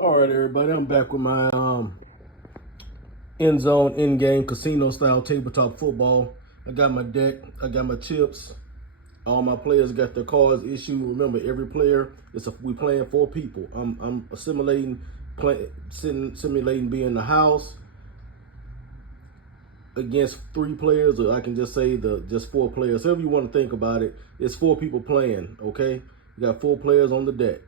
All right, everybody, I'm back with my Endzone Endgame casino style tabletop football. I got my deck, I got my chips. All my players got their cards issued. Remember, every player we playing 4 people. I'm simulating being in the house against 3 players, or I can just say just 4 players. However you want to think about it, it's 4 people playing. Okay, you got 4 players on the deck.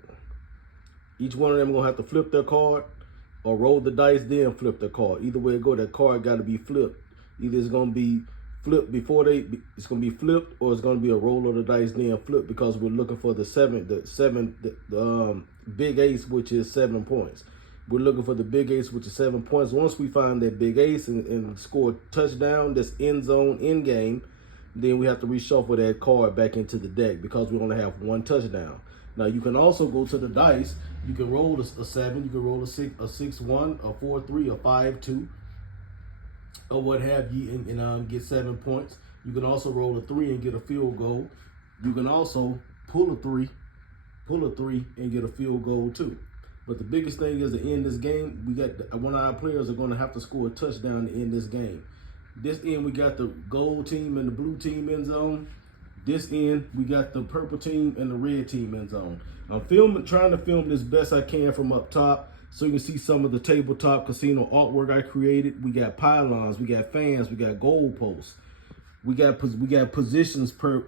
Each one of them gonna have to flip their card or roll the dice, then flip their card. Either way it go, that card got to be flipped. Either it's gonna be flipped it's gonna be flipped, or it's gonna be a roll of the dice then flip, because we're looking for the big ace, which is 7 points. We're looking for the big ace, which is 7 points. Once we find that big ace and score a touchdown, that's end zone, end game, then we have to reshuffle that card back into the deck because we only have 1 touchdown. Now you can also go to the dice. You can roll a 7, you can roll a 6-1, a 4-3, a 5-2, or what have you, and get 7 points. You can also roll a 3 and get a field goal. You can also pull a 3 and get a field goal too. But the biggest thing is, to end this game, we got one of our players are going to have to score a touchdown to end this game. This end, we got the gold team and the blue team end zone. This end, we got the purple team and the red team end zone. I'm trying to film this best I can from up top, so you can see some of the tabletop casino artwork I created. We got pylons, we got fans, we got goal posts, we got positions per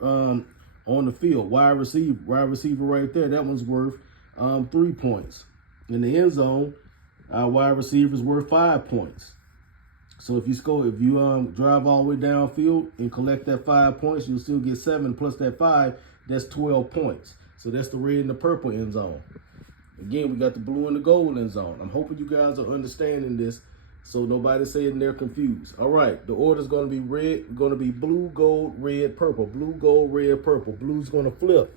on the field. Wide receiver right there. That one's worth 3 points. In the end zone, our wide receiver is worth 5 points. So if you drive all the way downfield and collect that 5 points, you'll still get 7 plus that 5. That's 12 points. So that's the red and the purple end zone. Again, we got the blue and the gold end zone. I'm hoping you guys are understanding this, so nobody's saying they're confused. All right, the order's going to be red, going to be blue, gold, red, purple. Blue, gold, red, purple. Blue's going to flip.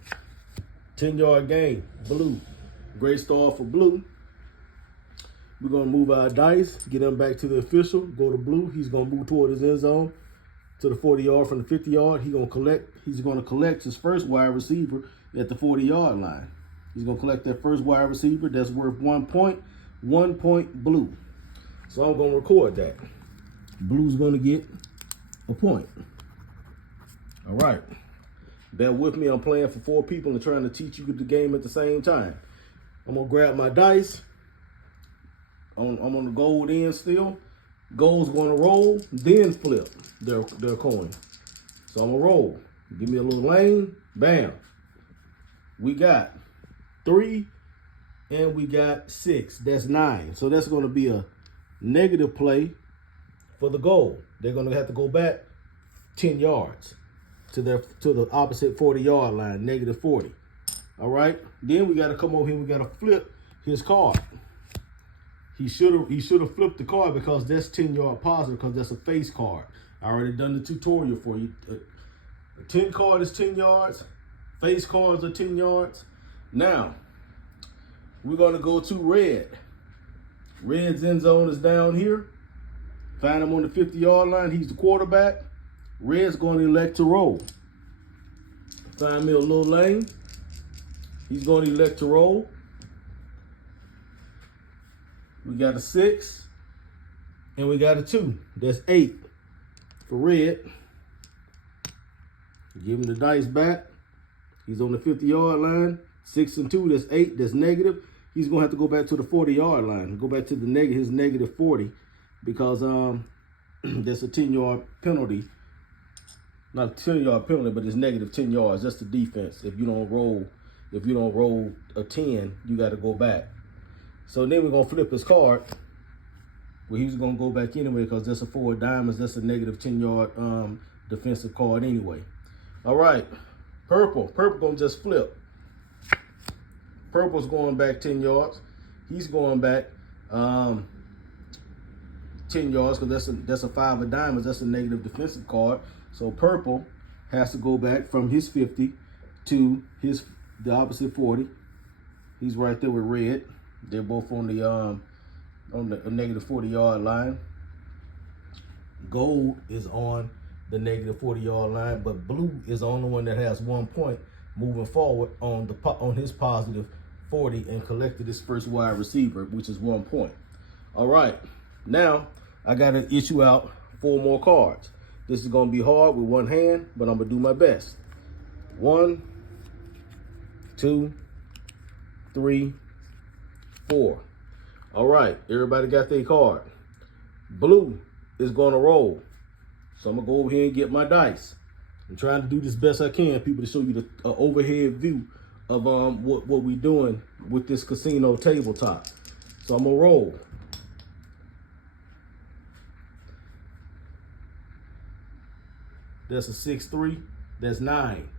10-yard gain, blue. Great start for blue. We're going to move our dice, get them back to the official, go to blue. He's going to move toward his end zone to the 40-yard from the 50-yard. He's going to collect his first wide receiver at the 40-yard line. He's going to collect that first wide receiver. That's worth 1 point. 1 point blue. So I'm going to record that. Blue's going to get a point. All right. Bear with me. I'm playing for 4 people and trying to teach you the game at the same time. I'm going to grab my dice. I'm on the gold end still. Gold's going to roll, then flip their coin. So I'm going to roll. Give me a little lane. Bam. We got 3 and we got 6. That's 9. So that's going to be a negative play for the gold. They're going to have to go back 10 yards to the opposite 40-yard line, negative 40. All right. Then we got to come over here. We got to flip his card. He should have flipped the card, because that's 10-yard positive, because that's a face card. I already done the tutorial for you. A 10 card is 10 yards. Face cards are 10 yards. Now, we're going to go to red. Red's end zone is down here. Find him on the 50-yard line. He's the quarterback. Red's going to elect to roll. Find me a little lane. He's going to elect to roll. We got a 6 and we got a 2. That's 8 for red. Give him the dice back. He's on the 50-yard line. 6 and 2, that's 8. That's negative. He's going to have to go back to the 40-yard line. Go back to his negative 40, because that's a 10-yard penalty. Not a 10-yard penalty, but it's negative 10 yards. That's the defense. If you don't roll a 10, you got to go back. So then we're going to flip his card. Well, he's going to go back anyway, because that's a 4 of diamonds. That's a negative 10-yard defensive card anyway. All right. Purple going to just flip. Purple's going back 10 yards. He's going back 10 yards, because that's a 5 of diamonds. That's a negative defensive card. So purple has to go back from his 50 to the opposite 40. He's right there with red. They're both on the negative 40-yard line. Gold is on the negative 40-yard line, but blue is the only one that has 1 point moving forward on his positive 40 and collected his first wide receiver, which is 1 point. All right, now I got to issue out 4 more cards. This is going to be hard with one hand, but I'm going to do my best. 1, 2, 3, 4. All right, everybody got their card. Blue is going to roll. So I'm going to go over here and get my dice. I'm trying to do this best I can, people, to show you the overhead view of what we're doing with this casino tabletop. So I'm going to roll. That's a 6-3. That's 9.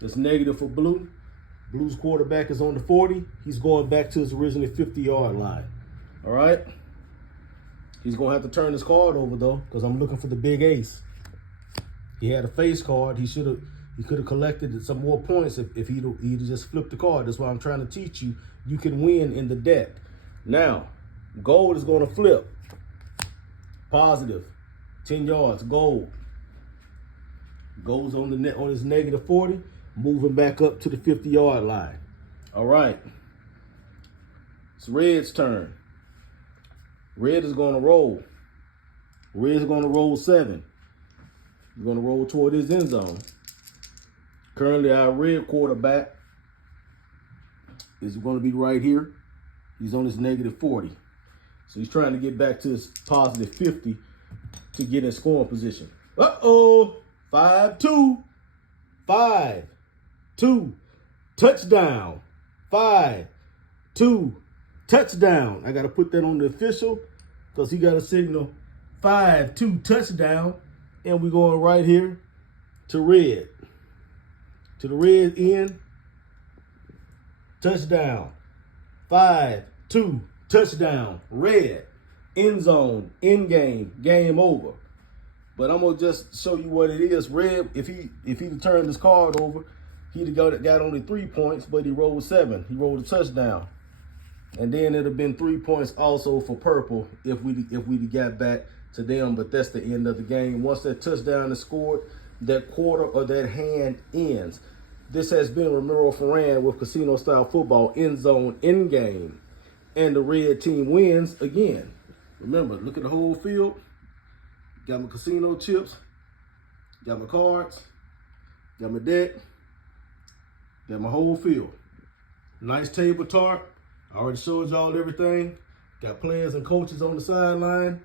That's negative for blue. Blue's quarterback is on the 40. He's going back to his original 50-yard line. All right? He's going to have to turn his card over, though, because I'm looking for the big ace. He had a face card. He could have collected some more points if he'd just flipped the card. That's why I'm trying to teach you. You can win in the deck. Now, gold is going to flip. Positive. 10 yards. Gold. Goes on the net on his negative 40, moving back up to the 50-yard line. All right. It's red's turn. Red is going to roll. Red is going to roll 7. He's going to roll toward his end zone. Currently, our red quarterback is going to be right here. He's on his negative 40. So he's trying to get back to his positive 50 to get in scoring position. Uh-oh. 5-2. 5-2. Touchdown. 5-2. Touchdown. I got to put that on the official because he got a signal 5-2 touchdown. And we're going right here to red. To the red end. Touchdown. 5-2 touchdown. Red. End zone. End game. Game over. But I'm gonna just show you what it is. Red, if he'd turned his card over, he'd have got only 3 points, but he rolled 7. He rolled a touchdown. And then it'd have been 3 points also for purple if we'd got back to them, but that's the end of the game. Once that touchdown is scored, that quarter or that hand ends. This has been Ramiro Ferran with Casino Style Football, End Zone, End Game. And the red team wins again. Remember, look at the whole field. Got my casino chips. Got my cards. Got my deck. Got my whole field. Nice table tart. I already showed y'all everything. Got players and coaches on the sideline.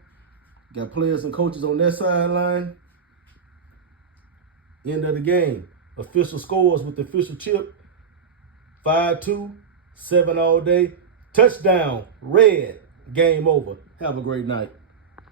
Got players and coaches on that sideline. End of the game. Official scores with the official chip. 5-2, 7 all day. Touchdown, red. Game over. Have a great night.